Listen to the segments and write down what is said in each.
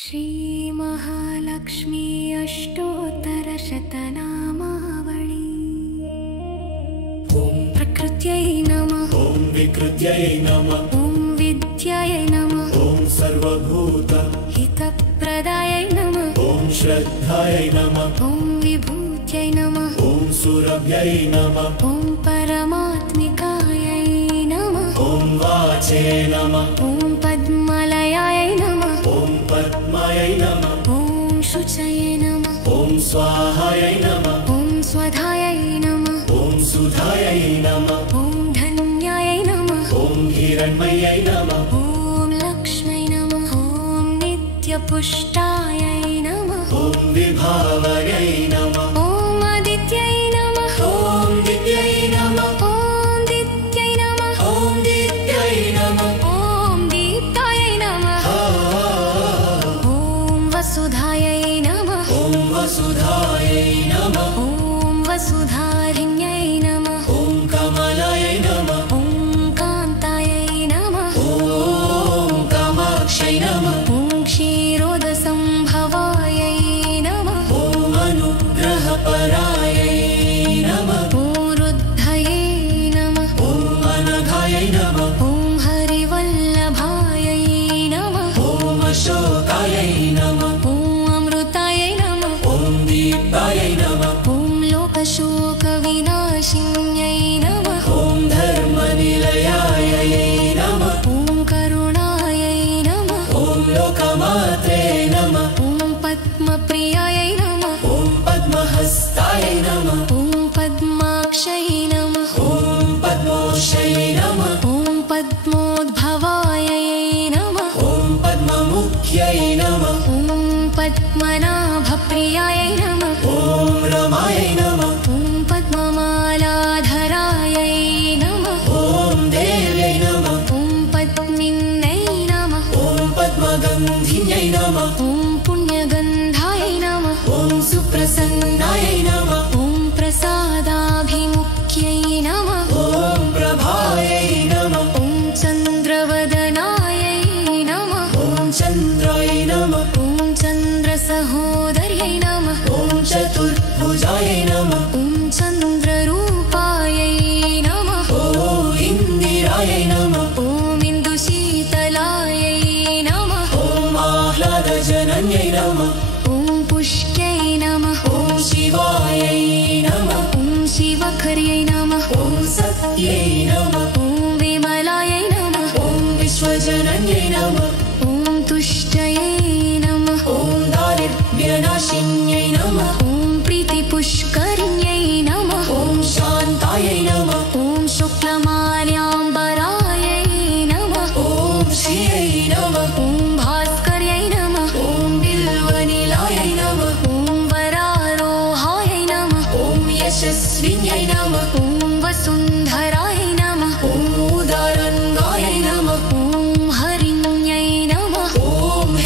श्री महालक्ष्मी अष्टोत्तरशतनामावली। ॐ प्रकृत्यै नमः। ॐ विकृत्यै नमः। ॐ विद्यायै नमः। ॐ सर्वभूत हितप्रदायै नमः। ॐ श्रद्धायै नमः। ॐ विभूत्यै नमः। ॐ सुरभ्यै नमः। ॐ परमात्मिकायै नमः। ॐ वाचे नमः। ॐ पद्मलयायै नमः। ॐ पद्मायै नमः। ॐ शुचये नमः। ॐ स्वाहायै नमः। ॐ स्वधायै नमः। ॐ सुधायै नमः। ॐ धन्यायै नमः। ॐ हिरण्मयै नमः। ॐ लक्ष्मै नमः। ॐ नित्यपुष्टायै नमः। ॐ विभावयै नमः। ॐ आदित्यै नमः। ॐ दित्यै नमः। ॐ दित्यै नमः। ॐ दित्यै नमः। ॐ दीप्तायै नमः। ॐ वसुधायै नमः। ॐ वसुधायै नमः। ॐ वसुधारिण्यै नमः। ॐ कमलायै नमः। ॐ कान्तायै नमः। ॐ कामाक्षै नमः। ॐ क्षीरोदसम्भवायै नमः। ॐ अनुग्रहपरायै नमः। ॐ रुद्धये नमः। ॐ अनघायै नमः। ॐ हरिवल्लभायै नमः। ॐ अशोकायै नमः। ॐ अमृतायै नमः। ॐ दीप्तायै नमः। ॐ लोकशोकविनाशिन्यै नमः। ॐ धर्मनिलयायै नमः। ॐ करुणायै नमः। ॐ लोकमात्रे नमः। ॐ पद्मप्रियायै नमः। ॐ पद्महस्तायै नमः। ॐ पद्माक्षै नमः। ॐ पद्मोक्षै नमः। ॐ पद्मोद्भवायै नमः। ॐ पद्ममुख्यै नमः। ॐ पद्मनाभप्रियायै नमः। ॐ रमायै नमः। ॐ पद्ममालाधरायै नमः। ॐ देव्यै नमः। ॐ पद्मिन्यै नमः। ॐ पद्मगन्धिन्यै नमः। ॐ पुण्यगन्धायै नमः। ॐ सुप्रसन्नायै नमः। ॐ प्रसादाभिमुख्यै नमः। ॐ प्रभायै नमः। ॐ चन्द्रवदनायै नमः। ॐ चन्द्रायै नमः। ॐ चन्द्रसहोदर्यै नमः। ॐ चतुर्भुजायै नमः। ॐ चन्द्ररूपायै नमः। ॐ इन्दिरायै नमः। ॐ इन्दुशीतलायै नमः। ॐ आह्लादजनन्यै नमः। ॐ पुष्क्यै नमः। ॐ शिवायै नमः। ॐ शिवकर्यै नमः। ॐ सत्यै नमः। ॐ विमलायै नमः। ॐ विश्वजनन्यै नमः। ॐ तुष्टये नमः। ॐ दारिद्र्यनाशिन्यै नमः। ॐ प्रीतिपुष्करिण्यै नमः। ॐ शान्तायै नमः। ॐ शुक्लमाल्याम्बरायै नमः। ॐ श्रियै नमः। ॐ भास्कर्यै नमः। ॐ बिल्वनिलायै नमः। ॐ वरारोहायै नमः। ॐ यशस्विन्यै नमः। ॐ वसुन्धरायै नमः। ॐ उदारङ्गायै नमः। ॐ हरिण्यै नमः। ॐ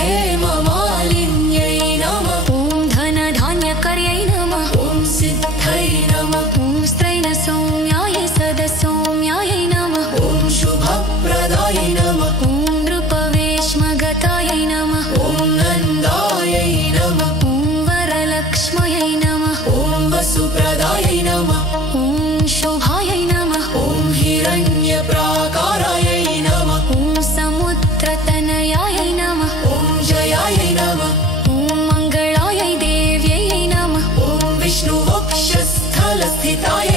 हेममालिन्यै नमः। ॐ धनधान्यकर्यै नमः। ॐ सिद्धै नमः। ॐ स्त्रैणसौम्यायै सदसौम्यायै नमः। ॐ शुभप्रदायै नमः। ॐ नृपवेश्मगतायै नमः। ॐ नन्दायै नमः। ॐ वरलक्ष्म्यै नमः। ॐ वसुप्रदायै नमः। ॐ शोभायै नमः। ॐ हिरण्यप्राकारायै नमः। ॐ समुद्रतनयायै नमः। ॐ जयायै नमः। ॐ मङ्गलायै देव्यै नमः। ॐ विष्णुवक्षस्थलस्थिताय